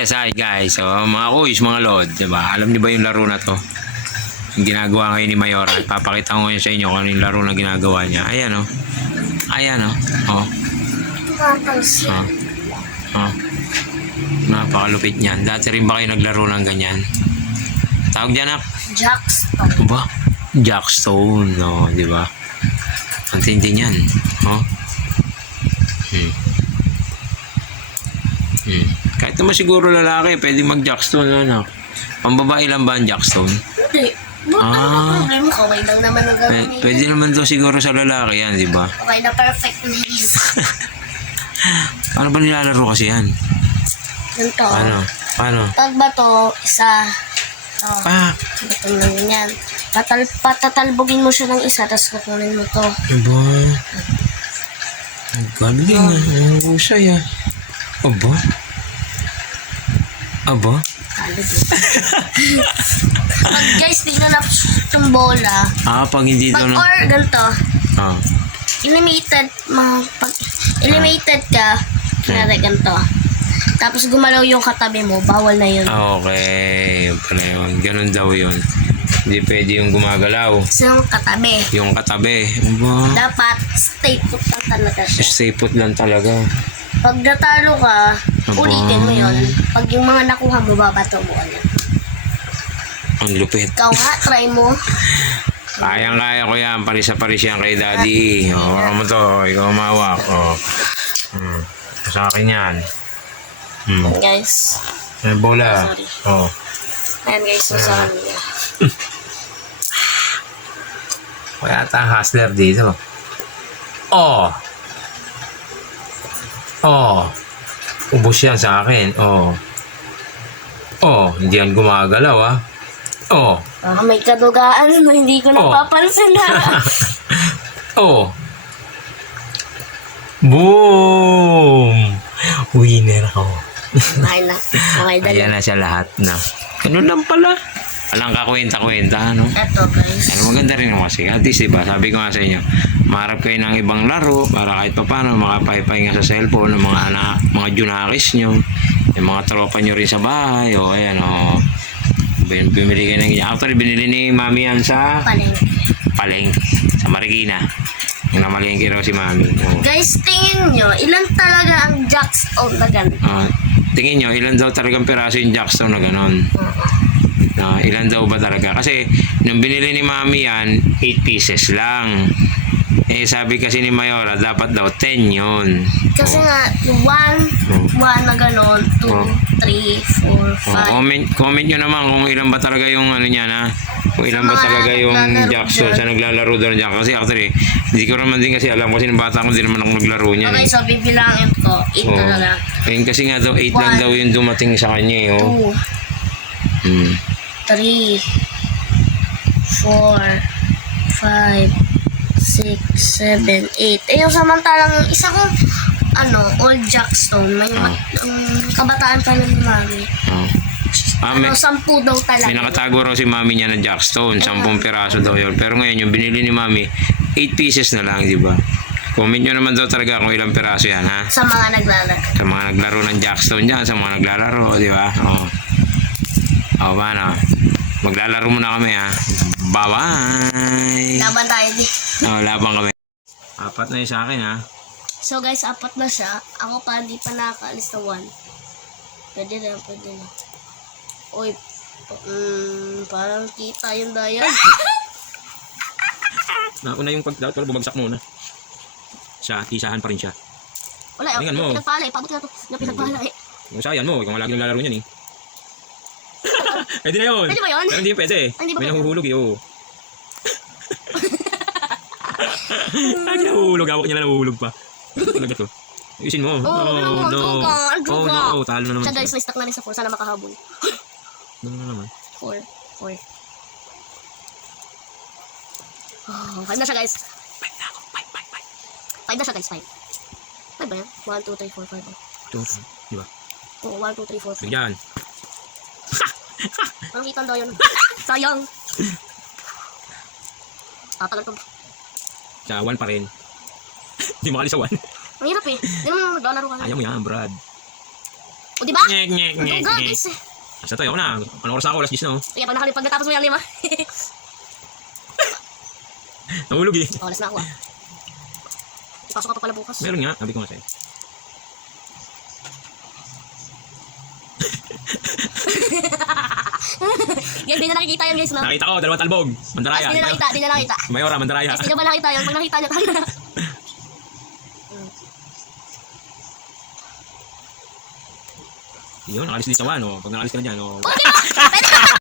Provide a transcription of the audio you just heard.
Yes, hi guys. So, mga kuys, mga lord, diba? Alam niyo ba yung laro na to? Yung ginagawa ngayon ni Mayora. Papakita ko ngayon sa inyo kung ano yung laro na ginagawa niya. Ayan, oh. Ayan, oh. Oh. Oh. Oh. Napakalupit niyan. Dati rin ba kayo naglaro ng ganyan? Tawag dyan, nak? Jackstone. Ba? Jackstone, no, di ba? Ang tindi niyan. Oh. Kahit naman siguro lalaki, pwede mag-jackstone, ano? Pambabae lang ba ang jackstone? Hindi. Ano problema? Okay lang naman ang gawin niya. Pwede naman to siguro sa lalaki yan, di ba? Okay na perfect knees. Paano ba nilalaro kasi yan? Ganito. Paano? Pag ba to, isa. Oh, Ah! ito lang yan. Patatalbogin mo siya ng isa, tapos kukunin mo to. Aba? Ang galing ah. Ang husay ah. Aba? Aba? Pag guys, tignan na itong bola. Pag hindi Pag daw na... or ganito, Ah. pag eliminated ka, kinari ganito. Tapos gumalaw yung katabi mo, bawal na yun. Okay. Yun pala yun. Ganun daw yun. Hindi pwede yung gumagalaw. So yung katabi. Yung katabi. Aba? Dapat stay put lang talaga siya. Stay put lang talaga. Pag natalo ka, Aba. ulitin mo yun. Pag yung mga nakuha mo, babato mo ulit. Ang lupit. Ikaw nga, try mo. Kayang-kaya ko yan. Paris-paris yan kay daddy. O, mo to. Ikaw mawak. O. Sa akin yan. Guys. May bola. Sorry. O. Ayan guys, so sa kanila. Kaya ata hustler dito. Oh. Oh. Ubus yan sa akin. Oh. Oh. Hindi yan gumagalaw ah. Oh. Baka may kadugaan na hindi ko napapansin na. Oh. Boom! Winner ako. Okay na. Okay, dali. Ayan na siya lahat na. Ganun lang pala. Walang kakwenta-kwenta, no? Eto guys. Ano, maganda rin naman kasi. At least, diba, sabi ko nga sa inyo, maharap kayo ng ibang laro para kahit pa paano makapahipahinga sa cellphone ng mga anak, mga junakis nyo, yung mga tropa nyo rin sa bahay, o ayan, o. Bumili kayo ng ganyan. Actually, binili ni Mami yan sa Palengke, sa Marikina. Yung namalengke raw si Mami. O. Guys, tingin nyo, ilan talaga ang Jackstone na ganito? Tingin nyo, ilan daw talagang piraso yung Jackstone na ganon? Ilan daw ba talaga? Kasi nung binili ni Mami yan, 8 pieces lang. Eh sabi kasi ni Mayora, dapat daw 10 yun. Kasi nga, 1 na gano'n, 2, 3, 4, 5. Comment nyo naman kung ilan ba talaga yung ano niya na. Kung ilan ba talaga yung Jackstone sa naglalaro doon dyan. Kasi actually, hindi ko naman din kasi alam. Kasi nung bata ko din naman ako naglaro niya. Okay, so bibilangin ko, 8 na lang. Ayun kasi nga daw, 8 lang daw yung dumating sa kanya eh. 2, 3, 4, 5, 6, 7, 8. Eh, yung samantalang isa kong, old Jackstone, may kabataan pa ng Mami. 10 daw talaga. May nakatago raw si Mami niya na Jackstone, 10 piraso daw yun. Pero ngayon, yung binili ni Mami, 8 pieces na lang, di ba? Comment nyo naman daw talaga kung ilang piraso yan, ha? Sa mga naglalaro. Sa mga naglaro ng Jackstone dyan, sa mga naglalaro, di ba? O, paano? Maglalaro muna kami, ha? Bye-bye! Laban tayo di. Laban kami. 4 na yun sa akin, ha? So guys, 4 na siya. Ako pa, hindi pa nakakaalis na 1. Pwede na, pwede na. Uy, parang kita yung daya. Nauna yung pagdaot, pero bumagsak muna. Siya, tisahan pa rin siya. Wala, Tingnan mo. pinagpala eh. Pabuti na ito. Yung pinagpala eh. Kung sayan mo, ikaw nga lagi naglalaro niyan, eh. Pwede na yun. Pwede ba yun? Pero hindi pwede, eh. Hindi ba May pwede? nahuhulog, eh, oo. Lagi nahuhulog, hawak niya na nahuhulog pa. Talaga to. Ayusin mo. Oh, no, talo na naman. Siya guys, may stuck na rin sa 4. Sana makahabol. Ano na naman? 4. 5 na siya guys. 5 na ako. 5 na siya guys, 5 ba yan? 1, 2, 3, 4, 5. 2, di ba? Oo, 1, 2, 3, 4, 5. Bigyan. Ang kita daw yun. Sayang. Tatagal to. Sa 1 pa rin. Hindi makalis sa 1. Ang hirap eh. Hindi naman naglalaro ka na. Ayaw mo yan, Brad. O diba? Nyek, nyek, nyek, Duga, nyek. guys. Asa to, na. Ano oras ako? Alas 10 na, oh. Kaya pag natapos mo yan, 5. Nahulog eh. Oras na ako ah. Ipasok ka pa pala bukas. Meron nga, sabi ko nga sa'yo. Yan, di na nakikita yan guys, no? Nakita ko, 2 talbog. Mandaraya. Di na nakita, di na nakita. Mayora, mandaraya. Guys, di na ba nakita yun? Pag nakita nyo, talo na. Yun, nakalis din sa 1, oh. Pag nakalis ka na dyan, oh. Okay!